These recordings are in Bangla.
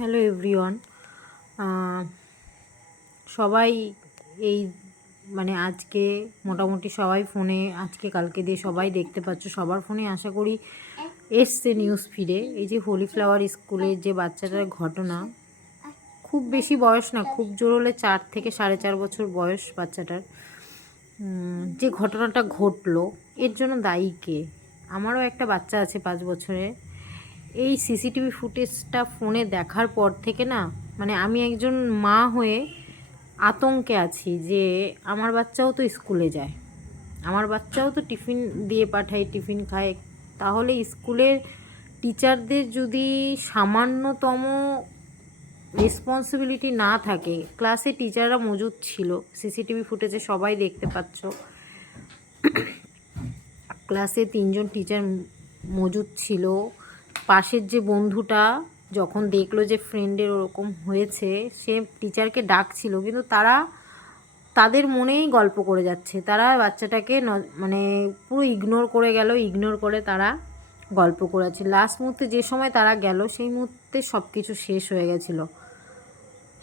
Hello everyone. সবাই এই আজকে মোটামুটি সবাই ফোনে আজকে কালকে দিয়ে সবাই দেখতে পাচ্ছ, সবার ফোনে আশা করি এসছে নিউজ ফিডে এই যে হোলি ফ্লাওয়ার স্কুলের যে বাচ্চাটার ঘটনা। খুব বেশি বয়স না, খুব জোর হলে 4 থেকে 4.5 বছর বয়স বাচ্চাটার। যে ঘটনাটা ঘটলো এর জন্য দায়ী কে? আমারও একটা বাচ্চা আছে 5 বছরের। এই সিসিটিভি ফুটেজটা ফোনে দেখার পর থেকে না আমি একজন মা হয়ে আতঙ্কে আছি যে আমার বাচ্চাও তো স্কুলে যায়, আমার বাচ্চাও তো টিফিন দিয়ে পাঠায়, টিফিন খায়। তাহলে স্কুলের টিচারদের যদি সামান্যতম রেসপন্সিবিলিটি না থাকে, ক্লাসে টিচাররা মজুদ ছিল, সিসিটিভি ফুটেজে সবাই দেখতে পাচ্ছ, ক্লাসে 3জন টিচার মজুদ ছিল। পাশের যে বন্ধুটা যখন দেখলো যে ফ্রেন্ডের ওরকম হয়েছে, সে টিচারকে ডাকছিল, কিন্তু তারা তাদের মনেই গল্প করে যাচ্ছে, তারা বাচ্চাটাকে পুরো ইগনোর করে গেল, ইগনোর করে তারা গল্প করেছে। লাস্ট মুহূর্তে যে সময় তারা গেল সেই মুহূর্তে সব কিছু শেষ হয়ে গেছিলো।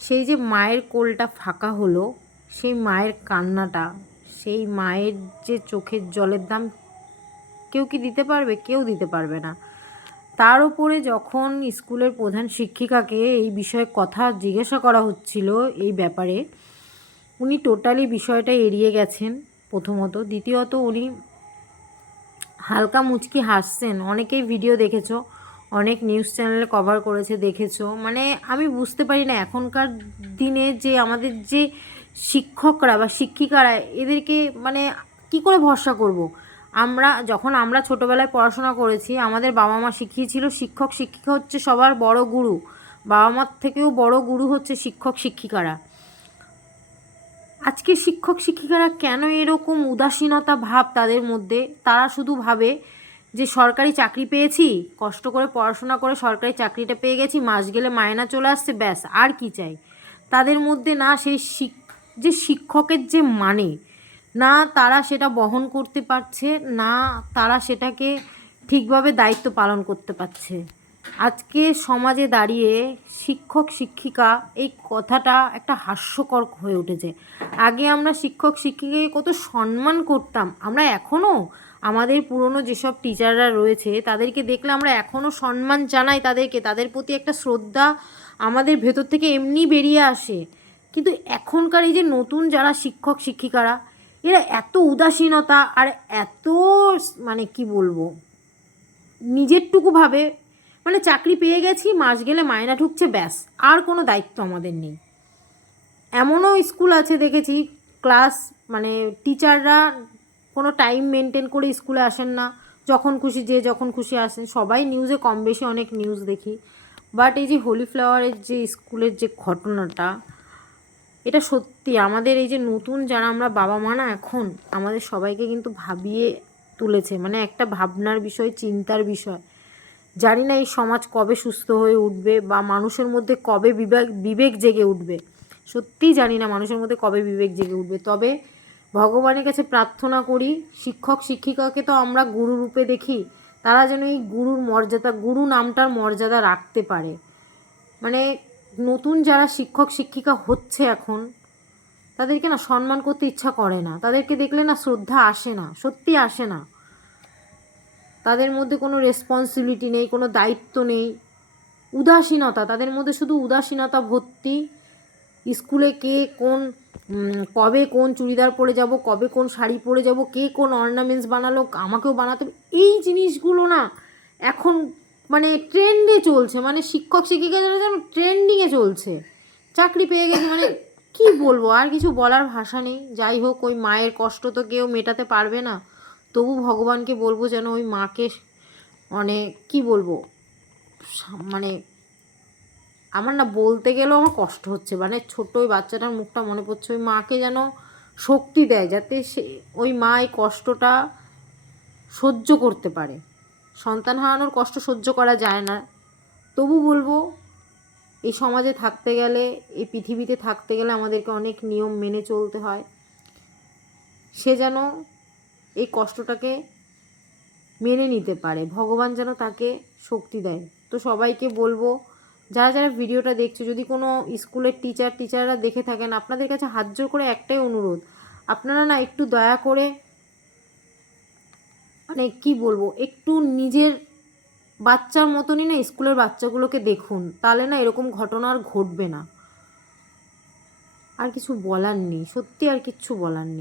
সেই যে মায়ের কোলটা ফাঁকা হলো, সেই মায়ের কান্নাটা, সেই মায়ের যে চোখের জলের দাম কেউ কি দিতে পারবে? কেউ দিতে পারবে না। তার উপরে যখন স্কুলের প্রধান শিক্ষিকাকে এই বিষয়ে কথা জিজ্ঞাসা করা হচ্ছিল এই ব্যাপারে, উনি টোটালি বিষয়টা এড়িয়ে গেছেন প্রথমত। দ্বিতীয়ত উনি হালকা মুচকি হাসছেন। অনেকেই ভিডিও দেখেছো, অনেক নিউজ চ্যানেলে কভার করেছে, দেখেছো। আমি বুঝতে পারি না এখনকার দিনে যে আমাদের যে শিক্ষকরা বা শিক্ষিকারা, এদেরকে কি করে ভরসা করব? যখন আমরা ছোটোবেলায় পড়াশোনা করেছি, আমাদের বাবা মা শিখিয়েছিল শিক্ষক শিক্ষিকা হচ্ছে সবার বড় গুরু। বাবা মার থেকেও বড় গুরু হচ্ছে শিক্ষক শিক্ষিকারা। আজকে শিক্ষক শিক্ষিকারা কেন এরকম উদাসীনতা ভাব তাদের মধ্যে? তারা শুধু ভাবে যে সরকারি চাকরি পেয়েছি, কষ্ট করে পড়াশোনা করে সরকারি চাকরিটা পেয়ে গেছি, মাস গেলে মায়না চলে আসছে, ব্যাস, আর কি চাই। তাদের মধ্যে না সেই যে শিক্ষকের যে না তারা সেটা বহন করতে পারছে, না তারা সেটাকে ঠিকভাবে দায়িত্ব পালন করতে পারছে। আজকে সমাজে দাঁড়িয়ে শিক্ষক শিক্ষিকা এই কথাটা একটা হাস্যকর হয়ে উঠেছে। আগে আমরা শিক্ষক শিক্ষিকাকে কত সম্মান করতাম, আমরা এখনও আমাদের পুরনো যেসব টিচাররা রয়েছে তাদেরকে দেখলে আমরা এখনও সম্মান জানাই তাদেরকে, তাদের প্রতি একটা শ্রদ্ধা আমাদের ভেতর থেকে এমনি বেরিয়ে আসে। কিন্তু এখনকার এই যে নতুন যারা শিক্ষক শিক্ষিকারা, এরা এত উদাসীনতা আর এত কি বলবো, নিজেরটুকু ভাবে, চাকরি পেয়ে গেছি, মাস গেলে মায়না ঢুকছে, ব্যাস, আর কোনো দায়িত্ব আমাদের নেই। এমনও স্কুল আছে দেখেছি, ক্লাস টিচাররা কোনো টাইম মেনটেন করে স্কুলে আসেন না, যখন খুশি যে যখন খুশি আসেন। সবাই নিউজে কম বেশি অনেক নিউজ দেখি, বাট এই যে হোলি ফ্লাওয়ারের যে স্কুলের যে ঘটনাটা, এটা সত্যি আমাদের এই যে নতুন যারা আমরা বাবা মা না, এখন আমাদের সবাইকে কিন্তু ভাবিয়ে তুলেছে। একটা ভাবনার বিষয়, চিন্তার বিষয়। জানি না এই সমাজ কবে সুস্থ হয়ে উঠবে বা মানুষের মধ্যে কবে বিবেক জেগে উঠবে। সত্যিই জানি না মানুষের মধ্যে কবে বিবেক জেগে উঠবে। তবে ভগবানের কাছে প্রার্থনা করি, শিক্ষক শিক্ষিকাকে তো আমরা গুরু রূপে দেখি, তারা যেন এই গুরুর মর্যাদা, গুরু নামটার মর্যাদা রাখতে পারে। নতুন যারা শিক্ষক শিক্ষিকা হচ্ছে এখন, তাদেরকে না সম্মান করতে ইচ্ছা করে না, তাদেরকে দেখলে না শ্রদ্ধা আসে না, সত্যি আসে না। তাদের মধ্যে কোনো রেসপন্সিবিলিটি নেই, কোনো দায়িত্ব নেই, উদাসীনতা, তাদের মধ্যে শুধু উদাসীনতা ভর্তি। স্কুলে কে কোন কবে কোন চুড়িদার পরে যাব, কবে কোন শাড়ি পরে যাব, কে কোন অর্নামেন্টস বানালো, আমাকেও বানাতে হবে, এই জিনিসগুলো না এখন ট্রেন্ডে চলছে। শিক্ষক শিক্ষিকা যেন ট্রেন্ডিংয়ে চলছে। চাকরি পেয়ে গেছে, কি বলবো, আর কিছু বলার ভাষা নেই। যাই হোক, ওই মায়ের কষ্ট তো কেউ মেটাতে পারবে না, তবু ভগবানকে বলবো যেন ওই মাকে কি বলবো, আমার না বলতে গেলেও আমার কষ্ট হচ্ছে। ছোট্ট ওই বাচ্চাটার মুখটা মনে পড়ছে। ওই মাকে যেন শক্তি দেয়, যাতে সে ওই মা এই কষ্টটা সহ্য করতে পারে। সন্তান হারানোর কষ্ট সহ্য করা যায় না, তবু বলবো এই সমাজে থাকতে গেলে, এই পৃথিবীতে থাকতে গেলে আমাদেরকে অনেক নিয়ম মেনে চলতে হয়। সে যেন এই কষ্টটাকে মেনে নিতে পারে, ভগবান যেন তাকে শক্তি দেয়। তো সবাইকে বলবো যারা যারা ভিডিওটা দেখছো, যদি কোনো স্কুলের টিচাররা দেখে থাকেন, আপনাদের কাছে হাত জোড় করে একটাই অনুরোধ, আপনারা না একটু দয়া করে, মানে কি বলবো, একটু নিজের বাচ্চার মতনই না স্কুলের বাচ্চাগুলোকে দেখুন, তাহলে না এরকম ঘটনা আর ঘটবে না। আর কিছু বলার নেই, সত্যি আর কিচ্ছু বলার নেই।